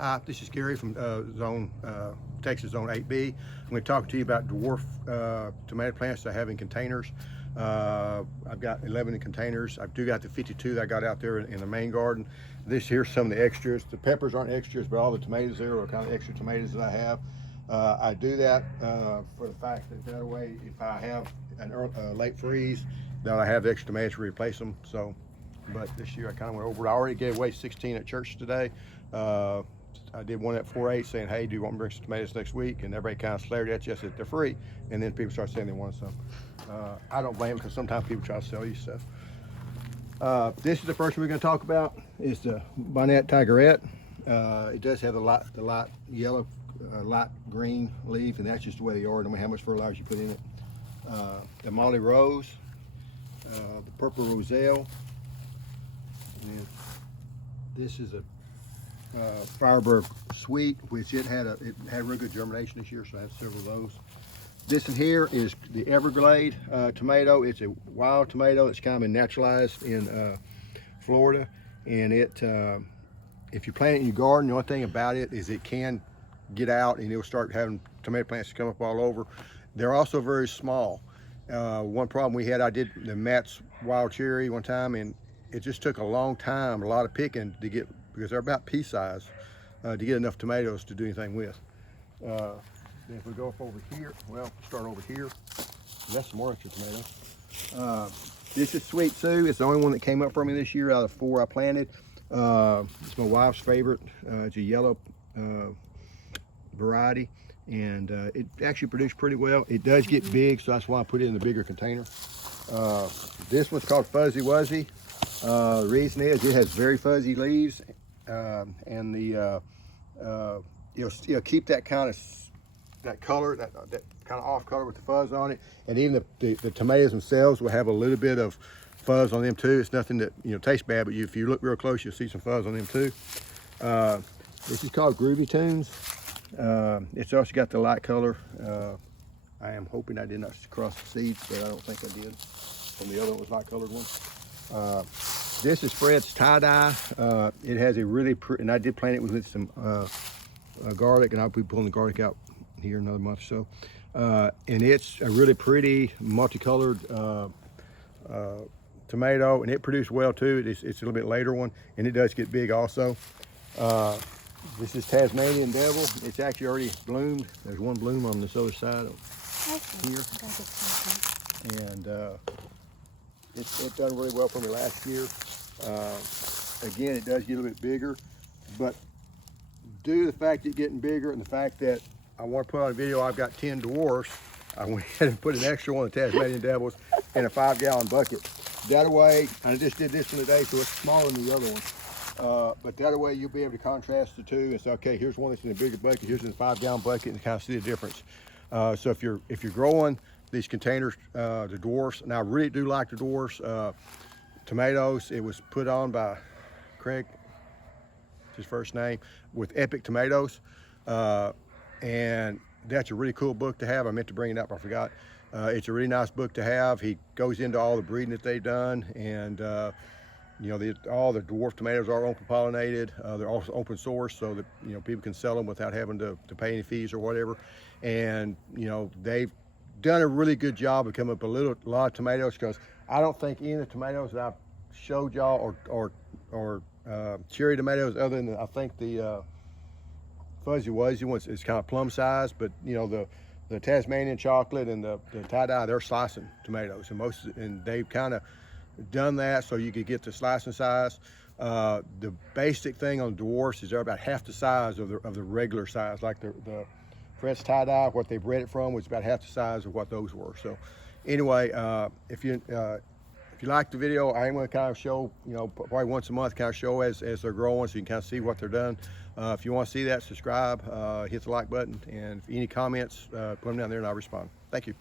Hi, this is Gary from Texas Zone 8B. I'm going to talk to you about dwarf tomato plants that I have in containers. I've got 11 in containers. I do got the 52 that I got out there in the main garden. This here's some of the extras. The peppers aren't extras, but all the tomatoes there are kind of extra tomatoes that I have. I do that for the fact that way, if I have a late freeze, that I have extra tomatoes to replace them. So, but this year I kind of went over it. I already gave away 16 at church today. I did one at 4-8 saying, hey, do you want me to bring some tomatoes next week? And everybody kind of slared at you, said they're free. And then people start saying they want some. I don't blame them, because sometimes people try to sell you stuff. This is the first one we're going to talk about. It's the Barnett Tigerette. It does have the light yellow, light green leaf, and that's just the way they are, no matter how much fertilizer you put in it. The Molly Rose, the Purple Roselle, and this is a Firebird Sweet, which it had real good germination this year, so I have several of those. This in here is the Everglade tomato. It's a wild tomato. It's kind of been naturalized in Florida, and if you plant it in your garden, the only thing about it is it can get out and it'll start having tomato plants come up all over. They're also very small. One problem we had, I did the Matt's wild cherry one time, and it just took a long time, a lot of picking to get, because they're about pea size, to get enough tomatoes to do anything with. If we go up over here, well, start over here. That's some more extra tomatoes. This is Sweet Sue. It's the only one that came up for me this year out of 4 I planted. It's my wife's favorite. It's a yellow variety, and it actually produced pretty well. It does get big, so that's why I put it in the bigger container. This one's called Fuzzy Wuzzy. The reason is it has very fuzzy leaves, and it'll keep that kind of color, that kind of off color with the fuzz on it, and even the tomatoes themselves will have a little bit of fuzz on them too. It's nothing that tastes bad, but if you look real close, you'll see some fuzz on them too. This is called Groovy Tunes. It's also got the light color. I am hoping I did not cross the seeds, but I don't think I did. From the other one was light colored one. This is Fred's tie-dye. It has a really pretty, and I did plant it with some garlic, and I'll be pulling the garlic out here in another month or so. And it's a really pretty multicolored tomato, and it produced well too. It's a little bit later one, and it does get big also. This is Tasmanian Devil. It's actually already bloomed. There's one bloom on this other side here. And it done really well for me last year. Again, it does get a little bit bigger, but due to the fact it's getting bigger and the fact that I want to put on a video, I've got 10 dwarfs, I went ahead and put an extra one of the Tasmanian Devils in a 5-gallon bucket. That way, I just did this one today, so it's smaller than the other one. But that way you'll be able to contrast the two and say, okay, here's one that's in a bigger bucket, here's in a 5-gallon bucket, and kind of see the difference. So if you're growing these containers, the dwarfs, and I really do like the dwarfs tomatoes. It was put on by Craig, his first name, with Epic Tomatoes, and that's a really cool book to have. I meant to bring it up, I forgot. It's a really nice book to have. He goes into all the breeding that they've done, and all the dwarf tomatoes are open pollinated. They're also open source, so that people can sell them without having to pay any fees or whatever. And they've done a really good job of coming up with a lot of tomatoes, because I don't think any of the tomatoes that I've showed y'all or cherry tomatoes, other than I think the Fuzzy Wuzzy ones is kind of plum size, but the Tasmanian chocolate and the tie-dye, they're slicing tomatoes, and they've kind of done that so you could get the slicing size. The basic thing on dwarfs is they're about half the size of the regular size, like the Fred's tie-dye, what they bred it from was about half the size of what those were. So anyway, if you like the video, I'm going to kind of show, probably once a month, kind of show as they're growing, so you can kind of see what they're done. If you want to see that, subscribe, hit the like button, and if any comments, put them down there and I'll respond. Thank you.